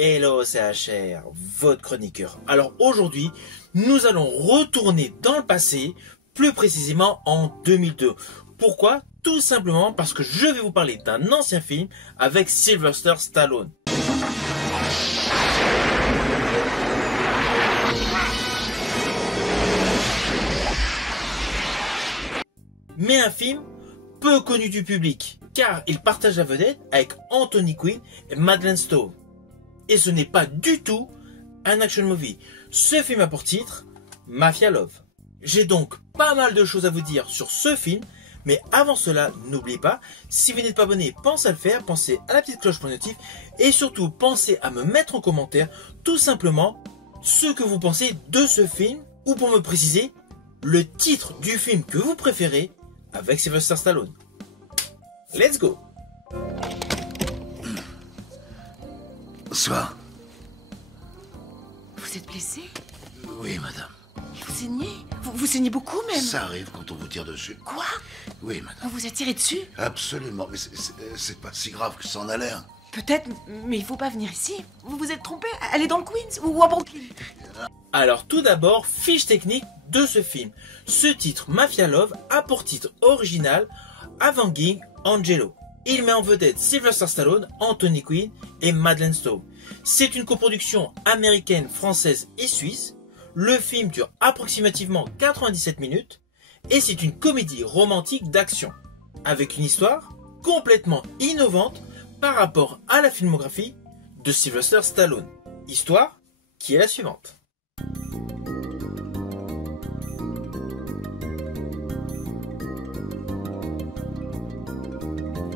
Hello, c'est HR, votre chroniqueur. Alors aujourd'hui, nous allons retourner dans le passé, plus précisément en 2002. Pourquoi? Tout simplement parce que je vais vous parler d'un ancien film avec Sylvester Stallone. Mais un film peu connu du public, car il partage la vedette avec Anthony Quinn et Madeleine Stowe. Et ce n'est pas du tout un action movie. Ce film a pour titre Mafia Love. J'ai donc pas mal de choses à vous dire sur ce film, mais avant cela, n'oubliez pas, si vous n'êtes pas abonné, pensez à le faire, pensez à la petite cloche pour notif, et surtout pensez à me mettre en commentaire tout simplement ce que vous pensez de ce film, ou pour me préciser, le titre du film que vous préférez avec Sylvester Stallone. Let's go! Bonsoir. Vous êtes blessé? Oui, madame. Vous saignez? Vous saignez beaucoup même? Ça arrive quand on vous tire dessus. Quoi? Oui, madame. On vous a tiré dessus? Absolument, mais c'est pas si grave que ça en a l'air. Peut-être, mais il faut pas venir ici. Vous vous êtes trompé? Allez dans le Queens ou à Brooklyn? Alors tout d'abord, fiche technique de ce film. Ce titre, Mafia Love, a pour titre original Avenging Angelo. Il met en vedette Sylvester Stallone, Anthony Quinn et Madeleine Stowe. C'est une coproduction américaine, française et suisse. Le film dure approximativement 97 minutes et c'est une comédie romantique d'action avec une histoire complètement innovante par rapport à la filmographie de Sylvester Stallone. Histoire qui est la suivante.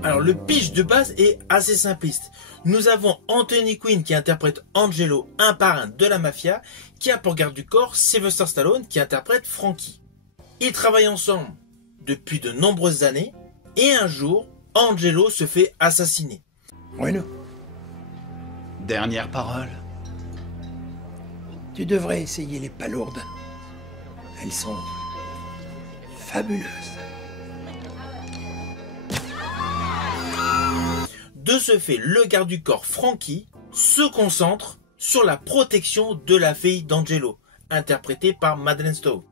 Alors le pitch de base est assez simpliste. Nous avons Anthony Quinn qui interprète Angelo, un parrain de la mafia, qui a pour garde du corps Sylvester Stallone qui interprète Frankie. Ils travaillent ensemble depuis de nombreuses années et un jour, Angelo se fait assassiner. Bueno, Dernière parole. tu devrais essayer les palourdes. Elles sont fabuleuses. De ce fait, le garde du corps Frankie se concentre sur la protection de la fille d'Angelo, interprétée par Madeleine Stowe.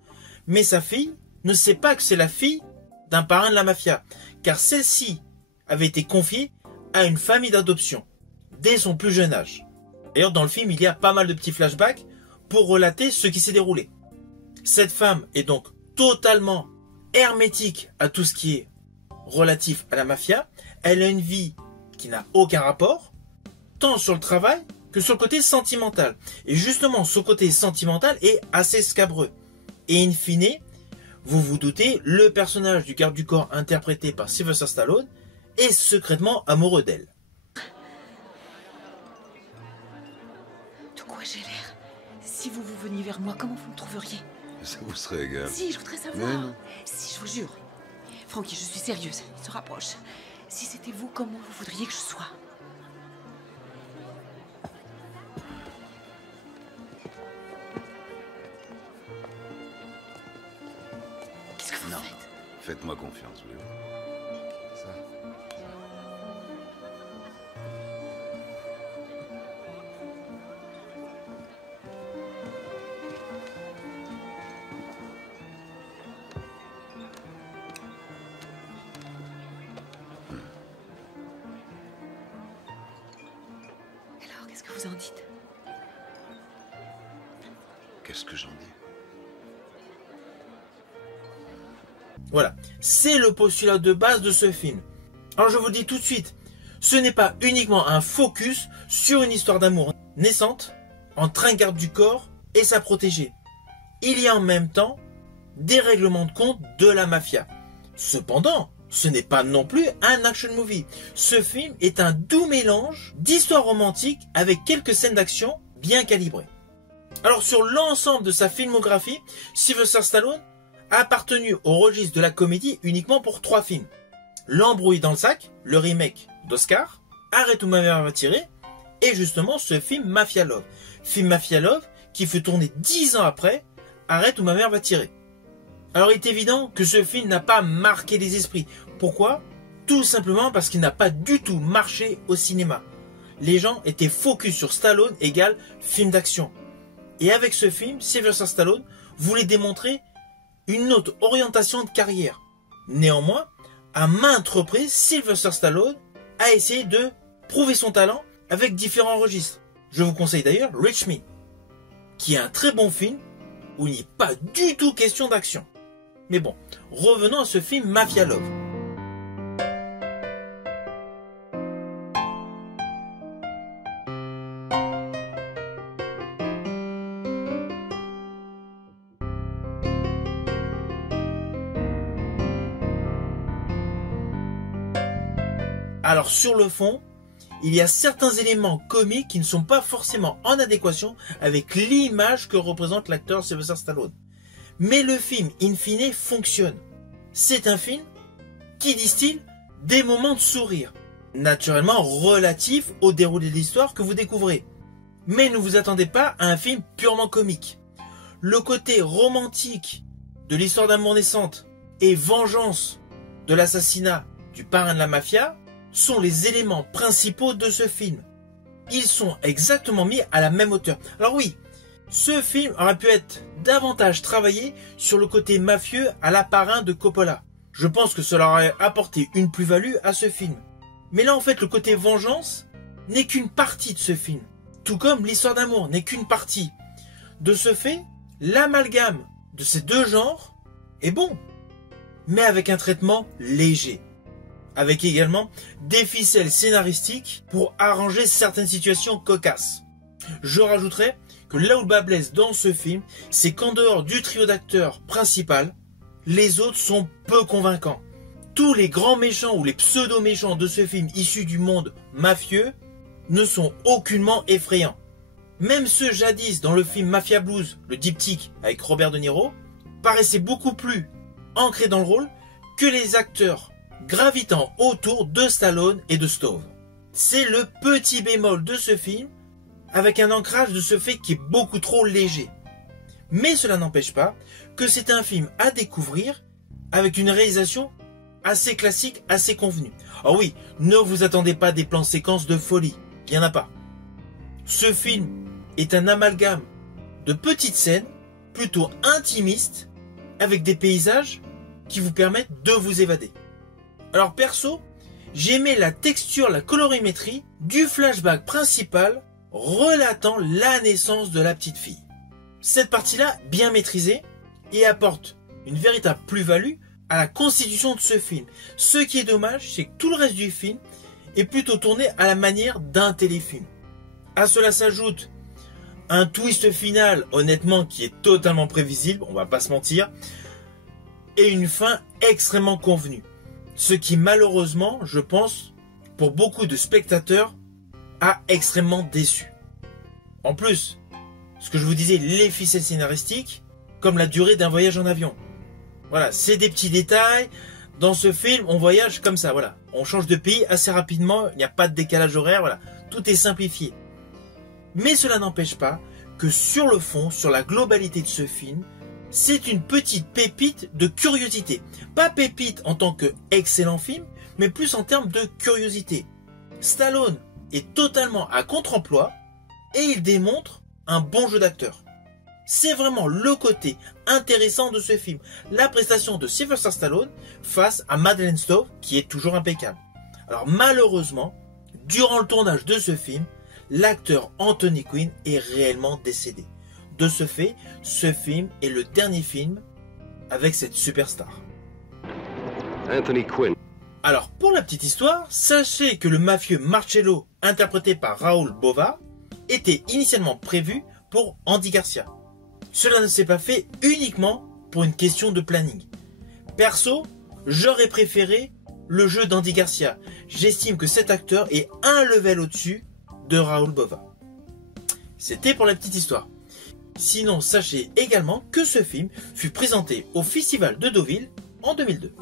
Mais sa fille ne sait pas que c'est la fille d'un parrain de la mafia, car celle-ci avait été confiée à une famille d'adoption dès son plus jeune âge. D'ailleurs, dans le film, il y a pas mal de petits flashbacks pour relater ce qui s'est déroulé. Cette femme est donc totalement hermétique à tout ce qui est relatif à la mafia. Elle a une vie qui n'a aucun rapport, tant sur le travail que sur le côté sentimental. Et justement, ce côté sentimental est assez scabreux. Et in fine, vous vous doutez, le personnage du garde du corps interprété par Sylvester Stallone est secrètement amoureux d'elle. De quoi j'ai l'air? Si vous veniez vers moi, comment vous me trouveriez? Ça vous serait égal. Si, je voudrais Mais savoir. non. Si, je vous jure. Francky, je suis sérieuse. Il se rapproche. Si c'était vous, comment vous voudriez que je sois? Qu'est-ce que vous Non. faites? Faites-moi confiance, voulez-vous. Ça. Alors, qu'est-ce que vous en dites? Qu'est-ce que j'en dis? Voilà, c'est le postulat de base de ce film. Alors je vous le dis tout de suite, ce n'est pas uniquement un focus sur une histoire d'amour naissante entre un garde du corps et sa protégée. Il y a en même temps des règlements de compte de la mafia. Cependant, ce n'est pas non plus un action movie. Ce film est un doux mélange d'histoire romantique avec quelques scènes d'action bien calibrées. Alors sur l'ensemble de sa filmographie, Sylvester Stallone a appartenu au registre de la comédie uniquement pour 3 films. L'embrouille dans le sac, le remake d'Oscar, Arrête où ma mère va tirer, et justement ce film Mafia Love. Film Mafia Love qui fut tourné 10 ans après Arrête où ma mère va tirer. Alors il est évident que ce film n'a pas marqué les esprits. Pourquoi? Tout simplement parce qu'il n'a pas du tout marché au cinéma. les gens étaient focus sur Stallone égale film d'action. Et avec ce film, Sylvester Stallone voulait démontrer une autre orientation de carrière. Néanmoins, à maintes reprises, Sylvester Stallone a essayé de prouver son talent avec différents registres. Je vous conseille d'ailleurs Rich Me, qui est un très bon film où il n'est pas du tout question d'action. Mais bon, revenons à ce film Mafia Love. Alors sur le fond, il y a certains éléments comiques qui ne sont pas forcément en adéquation avec l'image que représente l'acteur Sylvester Stallone. Mais le film, in fine, fonctionne. C'est un film qui distille des moments de sourire, naturellement relatifs au déroulé de l'histoire que vous découvrez. Mais ne vous attendez pas à un film purement comique. Le côté romantique de l'histoire d'amour naissante et vengeance de l'assassinat du parrain de la mafia sont les éléments principaux de ce film. Ils sont exactement mis à la même hauteur. Alors oui, ce film aurait pu être davantage travaillé sur le côté mafieux à la parrain de Coppola. Je pense que cela aurait apporté une plus-value à ce film. Mais là en fait le côté vengeance n'est qu'une partie de ce film. Tout comme l'histoire d'amour n'est qu'une partie. De ce fait, l'amalgame de ces deux genres est bon, mais avec un traitement léger. Avec également des ficelles scénaristiques pour arranger certaines situations cocasses. Je rajouterai que là où le bas blesse dans ce film, c'est qu'en dehors du trio d'acteurs principal, les autres sont peu convaincants. Tous les grands méchants ou les pseudo-méchants de ce film issus du monde mafieux ne sont aucunement effrayants. Même ceux jadis dans le film Mafia Blues, le diptyque avec Robert De Niro, paraissaient beaucoup plus ancrés dans le rôle que les acteurs gravitant autour de Stallone et de Stove. C'est le petit bémol de ce film, avec un ancrage de ce fait qui est beaucoup trop léger. Mais cela n'empêche pas que c'est un film à découvrir avec une réalisation assez classique, assez convenue. Ah oui, ne vous attendez pas à des plans séquences de folie, il n'y en a pas. Ce film est un amalgame de petites scènes plutôt intimistes avec des paysages qui vous permettent de vous évader. Alors perso, j'aimais la texture, la colorimétrie du flashback principal relatant la naissance de la petite fille. Cette partie-là, bien maîtrisée, et apporte une véritable plus-value à la constitution de ce film. Ce qui est dommage, c'est que tout le reste du film est plutôt tourné à la manière d'un téléfilm. À cela s'ajoute un twist final, honnêtement, qui est totalement prévisible, on va pas se mentir, et une fin extrêmement convenue. Ce qui malheureusement, je pense, pour beaucoup de spectateurs, a extrêmement déçu. En plus, ce que je vous disais, les ficelles scénaristiques, comme la durée d'un voyage en avion. Voilà, c'est des petits détails. Dans ce film, on voyage comme ça, voilà. On change de pays assez rapidement, il n'y a pas de décalage horaire, voilà. Tout est simplifié. Mais cela n'empêche pas que sur le fond, sur la globalité de ce film, c'est une petite pépite de curiosité. Pas pépite en tant que excellent film, mais plus en termes de curiosité. Stallone est totalement à contre-emploi et il démontre un bon jeu d'acteur. C'est vraiment le côté intéressant de ce film. La prestation de Sylvester Stallone face à Madeleine Stowe qui est toujours impeccable. Alors malheureusement, durant le tournage de ce film, l'acteur Anthony Quinn est réellement décédé. De ce fait, ce film est le dernier film avec cette superstar. Anthony Quinn. Alors, pour la petite histoire, sachez que le mafieux Marcello, interprété par Raoul Bova, était initialement prévu pour Andy Garcia. Cela ne s'est pas fait uniquement pour une question de planning. Perso, j'aurais préféré le jeu d'Andy Garcia. J'estime que cet acteur est un level au-dessus de Raoul Bova. C'était pour la petite histoire. Sinon, sachez également que ce film fut présenté au Festival de Deauville en 2002.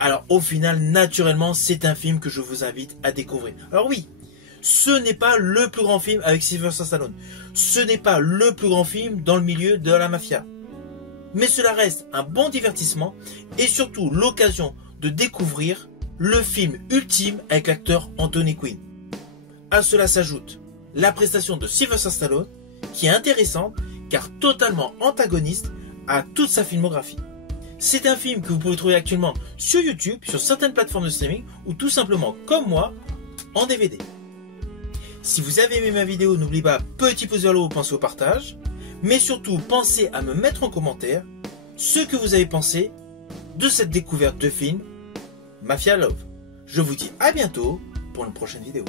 Alors au final, naturellement, c'est un film que je vous invite à découvrir. Alors oui, ce n'est pas le plus grand film avec Sylvester Stallone. Ce n'est pas le plus grand film dans le milieu de la mafia. Mais cela reste un bon divertissement et surtout l'occasion de découvrir le film ultime avec l'acteur Anthony Quinn. À cela s'ajoute la prestation de Sylvester Stallone qui est intéressante car totalement antagoniste à toute sa filmographie. C'est un film que vous pouvez trouver actuellement sur YouTube, sur certaines plateformes de streaming ou tout simplement comme moi en DVD. Si vous avez aimé ma vidéo, n'oubliez pas petit pouce vers le haut, pensez au partage, mais surtout pensez à me mettre en commentaire ce que vous avez pensé de cette découverte de film Mafia Love. Je vous dis à bientôt pour une prochaine vidéo.